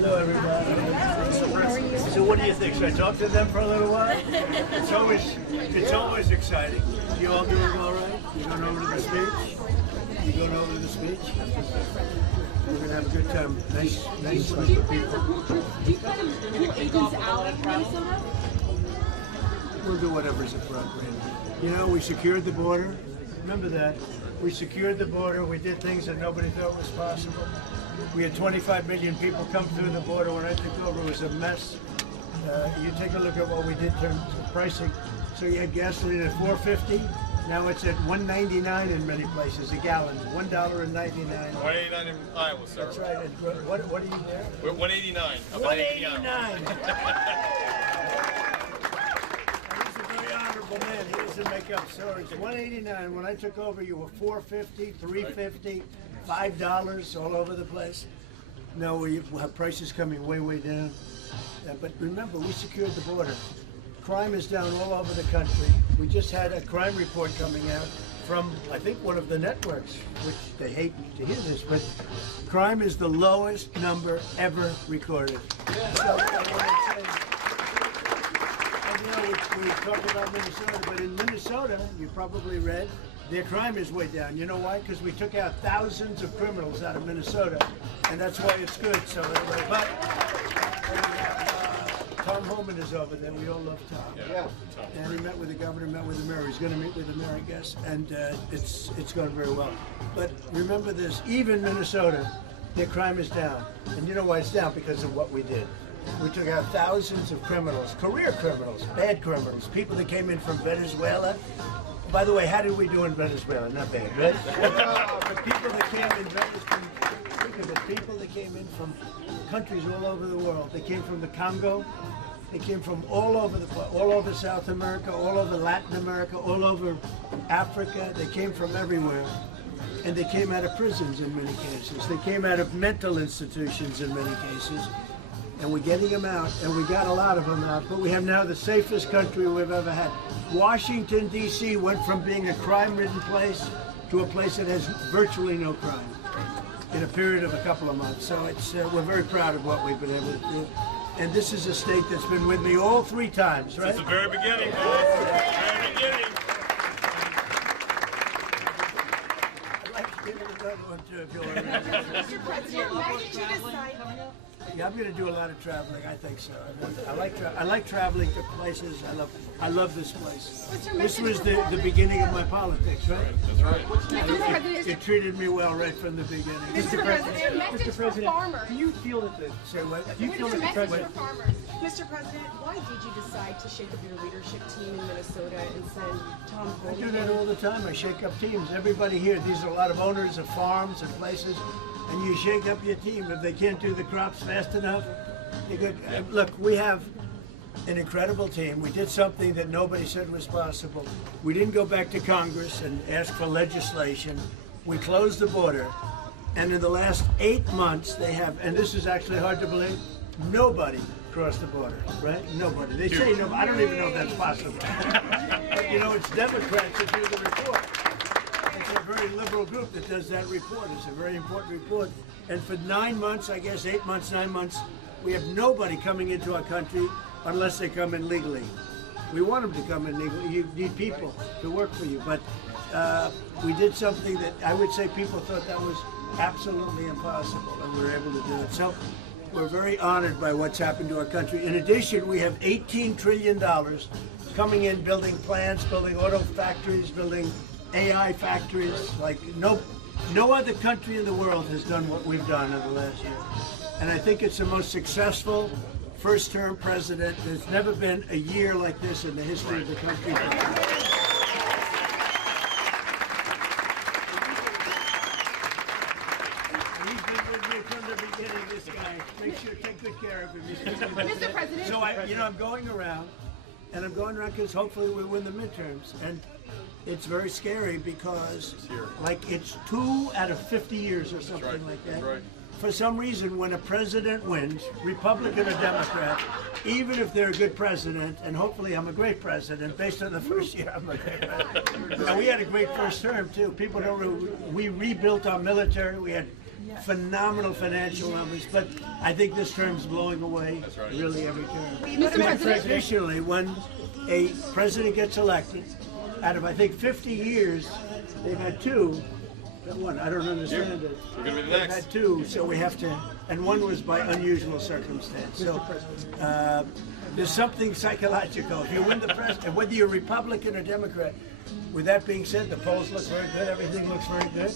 Hello, everybody. So what do you think? Should I talk to them for a little while? It's always exciting. You all doing all right? You going over to the speech? You going over to the speech? We're going to have a good time. Nice Do you plan to pull agents out of Minnesota? We'll do whatever's appropriate. You know, we secured the border. Remember that. We secured the border. We did things that nobody thought was possible. We had 25 million people come through the border. When I took over, it was a mess. You take a look at what we did in terms of pricing. So you had gasoline at $4.50. Now it's at $1.99 in many places, a gallon. $1.99. $1.89 in Iowa, sir. That's right. And what are you there? We're $1.89. $1.89. He's a very honorable man. He doesn't make up stories. $1.89. When I took over, you were $4.50, $3.50, $5 all over the place. No, we have prices coming way down. But remember, we secured the border. Crime is down all over the country. We just had a crime report coming out from, I think, one of the networks, which they hate to hear this, but crime is the lowest number ever recorded. Yeah. So, and you know, we talked about Minnesota, but in Minnesota, you probably read, their crime is way down. You know why? Because we took out thousands of criminals out of Minnesota, and that's why it's good. So, but Tom Homan is over there. We all love Tom. Yeah. And he met with the governor, met with the mayor. He's going to meet with the mayor, I guess, and it's going very well. But remember this: even Minnesota, their crime is down, and you know why it's down? Because of what we did. We took out thousands of criminals, career criminals, bad criminals, people that came in from Venezuela. By the way, how did we do in Venezuela? Not bad, right? The people that came in Venezuela, think of it, people that came in from countries all over the world. They came from the Congo. They came from all over South America, all over Latin America, all over Africa. They came from everywhere. And they came out of prisons in many cases. They came out of mental institutions in many cases. And we're getting them out, and we got a lot of them out, but we have now the safest country we've ever had. Washington, D.C. went from being a crime-ridden place to a place that has virtually no crime in a period of a couple of months. So it's we're very proud of what we've been able to do. And this is a state that's been with me all 3 times, right? Since the very beginning, very beginning. I'd like to give it another one, too, if you want. Mr. President, why did you decide? Yeah, I'm going to do a lot of traveling. I think so. I like traveling to places. I love this place. This was the beginning of my politics, right? That's right. It treated me well right from the beginning. Mr. President, message for farmers. Do you feel that the Say what? do you feel that the Message president? for farmers. Mr. President, why did you decide to shake up your leadership team in Minnesota and send Tom I do Homan? that all the time. I shake up teams. Everybody here, these are a lot of owners of farms and places, and you shake up your team. If they can't do the crops fast enough, you go. Look, we have an incredible team. We did something that nobody said was possible. We didn't go back to Congress and ask for legislation. We closed the border, and in the last 8 months, they have, and this is actually hard to believe, nobody crossed the border, right? Nobody. They say no. I don't even know if that's possible. But you know, it's Democrats that do the report. It's a very liberal group that does that report. It's a very important report. And for 9 months, I guess 8 months, 9 months, we have nobody coming into our country unless they come in legally. We want them to come in legally. You need people to work for you. But we did something that I would say people thought that was absolutely impossible, and we were able to do it. So we're very honored by what's happened to our country. In addition, we have $18 trillion coming in, building plants, building auto factories, building AI factories. Like no other country in the world has done what we've done in the last year. And I think it's the most successful first-term president. There's never been a year like this in the history of the country. He's been with me from the beginning, this guy. Make sure, take good care of him. Mr. President. So I'm going around, and I'm going around because hopefully we win the midterms. And it's very scary because, like, it's 2 out of 50 years or something like that. Right. For some reason, when a president wins, Republican or Democrat, even if they're a good president, and hopefully I'm a great president, based on the first year I'm a great president. And we had a great first term, too. People don't know, we rebuilt our military. We had phenomenal financial numbers, but I think this term's blowing away right. really every term. Mr. President, Traditionally, when a president gets elected, out of I think 50 years, they've had two. One, I don't understand it. We're gonna be the They've next. had two, so we have to, and one was by unusual circumstance. So there's something psychological. If you win the president, whether you're Republican or Democrat, with that being said, the polls look very good, everything looks very good.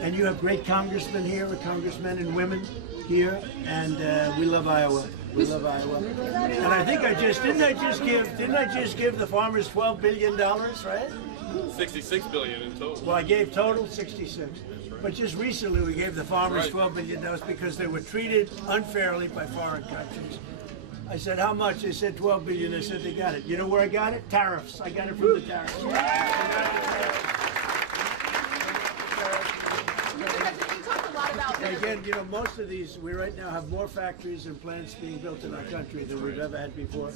And you have great congressmen here, congressmen and women here, and we love Iowa. We love Iowa. And I think didn't I just give the farmers $12 billion, right? 66 billion in total. Well, I gave total 66. But just recently we gave the farmers Right. $12 billion because they were treated unfairly by foreign countries. I said, how much? They said 12 billion. I said, they got it. You know where I got it? Tariffs. I got it from the tariffs. Mr. President, you talked a lot about And again, you know, most of these, we right now have more factories and plants being built in our country than we've ever had before.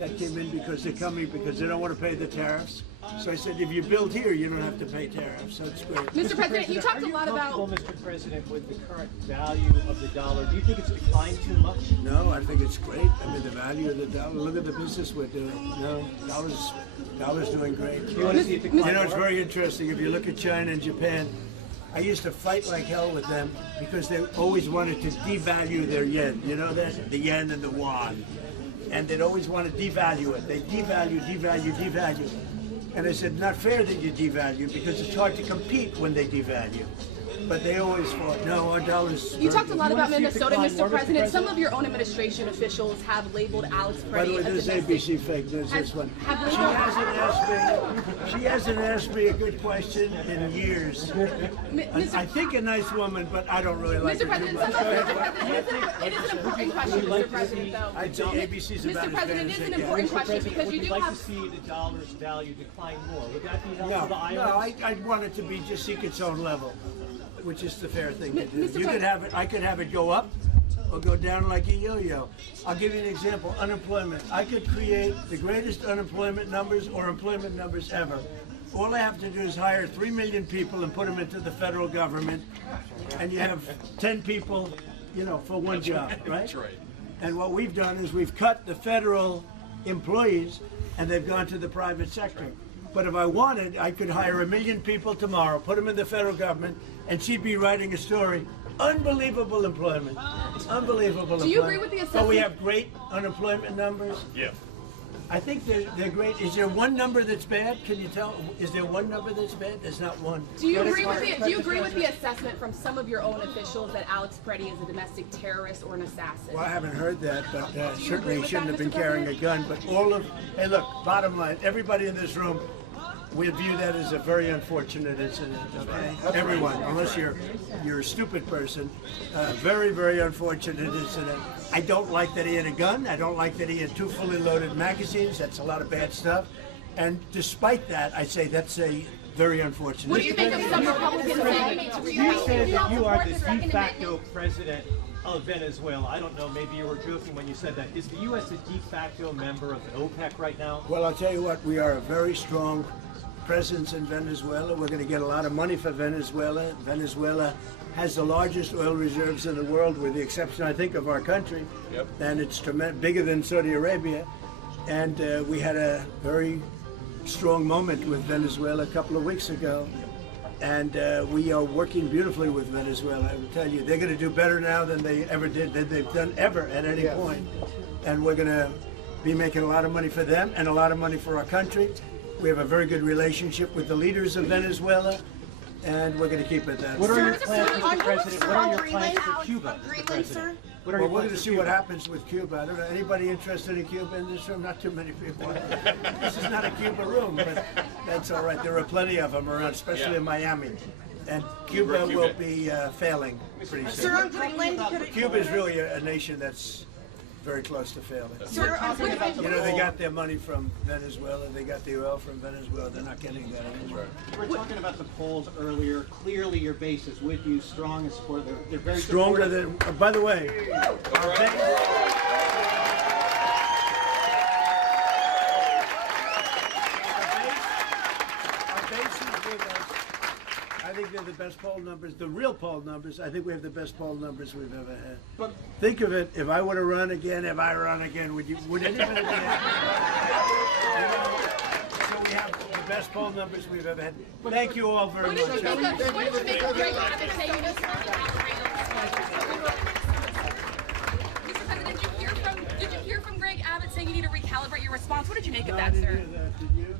That came in because they're coming because they don't want to pay the tariffs. So I said, if you build here, you don't have to pay tariffs. So it's great. Mr. President, you talked a lot Are you about. comfortable, Mr. President, with the current value of the dollar? Do you think it's declined too much? No, I think it's great. I mean, the value of the dollar. Look at the business we're doing. No, dollar's doing great. Do you want to see it decline You know, it's more? very interesting. If you look at China and Japan, I used to fight like hell with them because they always wanted to devalue their yen. You know that? The yen and the yuan. And they'd always want to devalue it. They devalue. And I said, not fair that you devalue because it's hard to compete when they devalue. But they always fought, no, our dollar's... You talked a lot about see it Minnesota, decline Mr. more, Mr. President. Some President? of your own administration officials have labeled Alex By the way, Pretti this as is domestic. ABC fake news, this one. Have She hasn't asked me a good question in years. I think a nice woman, but I don't really like Mr. her too President, much. it is an important question, Mr. President, though. I'd say ABC's about Mr. as bad President, as it is they an get. important Mr. question President, because would you you do like to have. see the dollar's value decline more? Would that be helpful No, to the Iowans? I'd want it to be just seek its own level, which is the fair thing to do. Mr. You could have it. I could have it go up or go down like a yo-yo. I'll give you an example. Unemployment. I could create the greatest unemployment numbers or employment numbers ever. All I have to do is hire 3 million people and put them into the federal government, and you have 10 people, you know, for one job, right? That's right. And what we've done is we've cut the federal employees and they've gone to the private sector. But if I wanted, I could hire 1 million people tomorrow, put them in the federal government, and she'd be writing a story. Unbelievable employment. Unbelievable Do you employment. agree with the But we assessment? have great unemployment numbers. Yeah. I think they're great. Is there one number that's bad? Can you tell? Is there one number that's bad? There's not one. Do you agree with the assessment from some of your own officials that Alex Pretti is a domestic terrorist or an assassin? Well, I haven't heard that, but certainly he with shouldn't that, have been Mr. carrying a gun. But hey, look, bottom line, everybody in this room, we view that as a very unfortunate incident, okay? Everyone, unless you're a stupid person, very, very unfortunate incident. I don't like that he had a gun. I don't like that he had 2 fully loaded magazines. That's a lot of bad stuff. And despite that, I say that's a very unfortunate. What do you think of some Republicans saying You said that you are the de facto president of Venezuela. I don't know, maybe you were joking when you said that. Is the U.S. a de facto member of OPEC right now? Well, I'll tell you what, we are a very strong presence in Venezuela. We're going to get a lot of money for Venezuela. Venezuela has the largest oil reserves in the world, with the exception, I think, of our country. Yep. And it's bigger than Saudi Arabia. And we had a very strong moment with Venezuela a couple of weeks ago. And we are working beautifully with Venezuela. I will tell you, they're going to do better now than they ever did, than they've done ever at any point. And we're going to be making a lot of money for them and a lot of money for our country. We have a very good relationship with the leaders of Venezuela, and we're going to keep it that What way. are your plans, Mr. President? What are your plans for Cuba, Mr. President? What are Well, your we're plans going to for see Cuba? what happens with Cuba. I don't know. Anybody interested in Cuba in this room? Not too many people. This is not a Cuba room, but that's all right. There are plenty of them around, especially Yeah. in Miami. And Cuba Cuba. will be failing pretty soon. Sir, Greenland could Cuba is really a nation that's very close to failing. Sir, You know, they got their money from Venezuela. They got the oil from Venezuela. They're not getting that anymore. We were talking about the polls earlier. Clearly, your base is with you, strong and supportive. They're very Stronger supportive. than. By the way, All right. our base is with us. I think we have the best poll numbers, the real poll numbers. I think we have the best poll numbers we've ever had. But Think of it, if I were to run again, would anybody be happy? So we have the best poll numbers we've ever had. Thank you all very What much. did you make of Greg Abbott say you just Mr. President, did you hear from Greg Abbott saying you need to recalibrate your response? What did you make of I that, didn't sir? hear that, did you?